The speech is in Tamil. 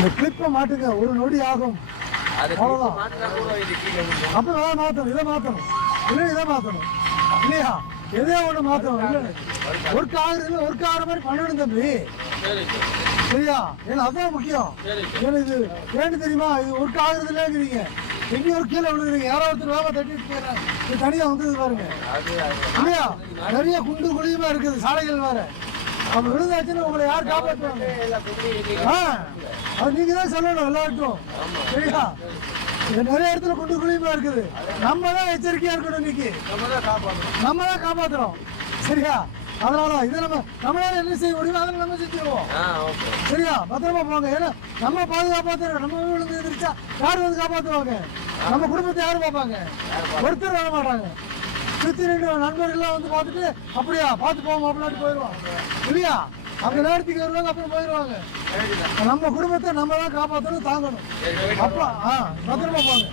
இந்த கிளிப்பை மாட்டுங்க, ஒரு நொடி ஆகும், அவ்வளோதான். அப்போ அதான் மாற்றணும், இதை மாற்றணும், இல்லை இதை மாற்றணும் இல்லையா? எதே ஒன்று மாற்றணும். இல்லை ஒர்க் ஆகுறதுல ஒர்க் ஆகிற மாதிரி பண்ணணும் தம்பி, சரியா? ஏன்னா அதுதான் முக்கியம். ஏன்னா இது ஏன்னு தெரியுமா, இது ஒர்க் ஆகுறது இல்லைங்கிறீங்க, எங்கேயும் ஒரு கீழே விழுதுறீங்க, யாரோ ஒருத்தர் வேலை தட்டிட்டு போயிடுறாங்க, இது தனியாக வந்தது பாருங்க இல்லையா? நிறைய குண்டு குழியுமா இருக்குது, சாலைகள் வேற. அப்ப விழுந்தாச்சுன்னா உங்களை யார் காப்பாற்றுவாங்க? அது நீங்க தான் சொல்லணும் எல்லாருக்கும், சரியா? நிறைய இடத்துல குண்டு குழியுமா இருக்குது, நம்ம தான் எச்சரிக்கையா இருக்கணும். இன்னைக்கு நம்ம தான் காப்பாற்றுறோம், சரியா? அதனால இதை நம்மளால என்ன செய்ய முடியுமோ அதில் நம்ம செஞ்சுருவோம், சரியா? பத்திரமா போங்க. ஏன்னா நம்ம பாதுகாப்பாத்துறோம், நம்ம விழுந்து எதிர்த்தா யார் வந்து காப்பாற்றுவாங்க? நம்ம குடும்பத்தை யாரும் பார்ப்பாங்க? ஒருத்தர் வர மாட்டாங்க. சுற்றி ரெண்டு நண்பர்கள்லாம் வந்து பார்த்துட்டு அப்படியா பார்த்து போவோம் அப்படின்ட்டு போயிடுவாங்க இல்லையா? அந்த நேரத்துக்கு வருவாங்க, அப்புறம் போயிடுவாங்க. நம்ம குடும்பத்தை நம்ம தான் காப்பாற்றணும், தாங்கணும். அப்போ பத்திரமா போங்க.